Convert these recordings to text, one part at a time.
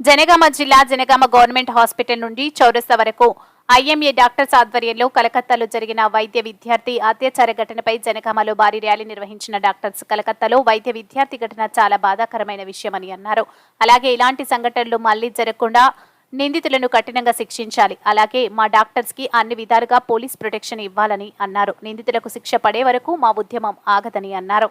జనగామ జిల్లా Janagama government hospital నుండి చౌరస్తా వరకు ఐఎంఏ డాక్టర్స్ ఆధ్వర్యంలో కలకత్తాలో జరిగిన వైద్య విద్యార్థి అత్యాచార ఘటనపై జనగామలో భారీ ర్యాలీ నిర్వహించిన డాక్టర్స్ కలకత్తాలో వైద్య విద్యార్థి ఘటన చాలా బాధాకరమైన విషయమని అన్నారు. అలాగే ఇలాంటి సంఘటనలు మళ్ళీ జరగకుండా నిందితులను కఠినంగా శిక్షించాలి. అలాగే మా డాక్టర్స్కి అన్ని విధాలుగా పోలీస్ ప్రొటెక్షన్ ఇవ్వాలని అన్నారు. నిందితులకు శిక్ష పడే వరకు మా ఉద్యమం ఆగదని అన్నారు.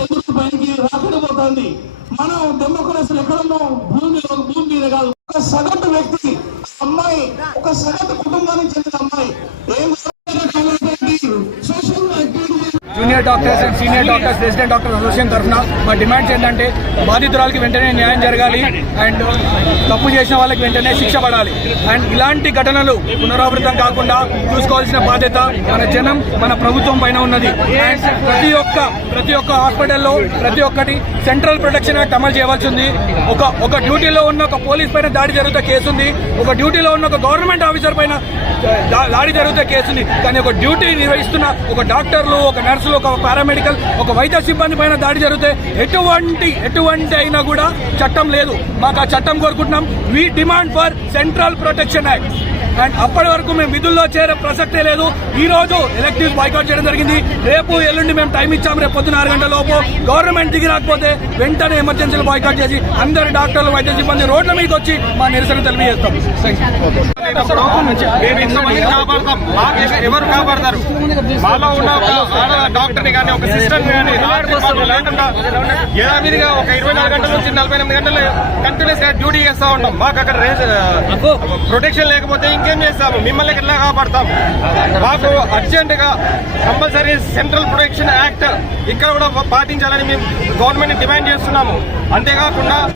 ఉంది మనం డెమోక్రసీ ఎక్కడున్నాం భూమి భూమి మీద కాదు. ఒక సగటు వ్యక్తి అమ్మాయి ఒక సగటు కుటుంబానికి చెందిన అమ్మాయి. ఏం social junior doctors and senior doctors resident doctors association తరఫున మా డిమాండ్స్ ఏంటంటే బాధితురాలకి వెంటనే న్యాయం జరగాలి. అండ్ తప్పు చేసిన వాళ్ళకి వెంటనే శిక్ష పడాలి. అండ్ ఇలాంటి ఘటనలు పునరావృతం కాకుండా చూసుకోవాల్సిన బాధ్యత మన జనం మన ప్రభుత్వం పైన ఉన్నది. అండ్ ప్రతి ఒక్క ప్రతి ఒక్క హాస్పిటల్లో ప్రతి ఒక్కటి సెంట్రల్ ప్రొటెక్షన్ యాక్ట్ అమలు చేయవలసి ఉంది. ఒక ఒక డ్యూటీలో ఉన్న ఒక పోలీస్ పైన దాడి జరిగితే కేసు ఉంది. ఒక డ్యూటీలో ఉన్న ఒక గవర్నమెంట్ ఆఫీసర్ పైన దా- దాడి జరిగితే కేసు ఉంది. కానీ ఒక డ్యూటీ నిర్వహిస్తున్న ఒక డాక్టర్లు ఒక నర్సులు ఒక పారామెడికల్ ఒక వైద్య సిబ్బంది పైన దాడి జరిగితే ఎటువంటి ఎటువంటి అయినా కూడా చట్టం లేదు. మాకు ఆ చట్టం కోరుకుంటున్నాం. We demand for central protection act and అప్పటి వరకు మేము విధుల్లో చేరే ప్రసక్తే లేదు. ఈ రోజు ఎలక్టివ్ బాయ్కాట్ చేయడం జరిగింది. రేపు ఎల్లుండి మేము టైం ఇచ్చాం. రేపు పొద్దున ఆరు గంటల లోపు గవర్నమెంట్ దిగి రాకపోతే వెంటనే ఎమర్జెన్సీలు బాయ్కాట్ చేసి అందరు డాక్టర్లు వైద్య సిబ్బంది రోడ్ల మీదకి వచ్చి మా నిరసన తెలియజేస్తాం. కాపాడతాం మాకు ఎవ- ఎవరు కాపాడతారు మాలో ఉన్న ఒక డాక్టర్ని కానీ ఒక సిస్టర్ కానీ లేకుండా యథావిధిగా ఒక ఇరవై నాలుగు గంటల నుంచి నలభై ఎనిమిది గంటలు కంటిన్యూస్గా డ్యూటీ చేస్తా ఉంటాం. మాకు అక్కడ ప్రొటెక్షన్ లేకపోతే ఇంకేం చేస్తాము? మిమ్మల్ని ఎట్లా కాపాడతాం? మాకు అర్జెంట్గా కంపల్సరీ సెంట్రల్ ప్రొటెక్షన్ యాక్ట్ ఇక్కడ కూడా పాటించాలని మేము గవర్నమెంట్ డిమాండ్ చేస్తున్నాము. అంతేకాకుండా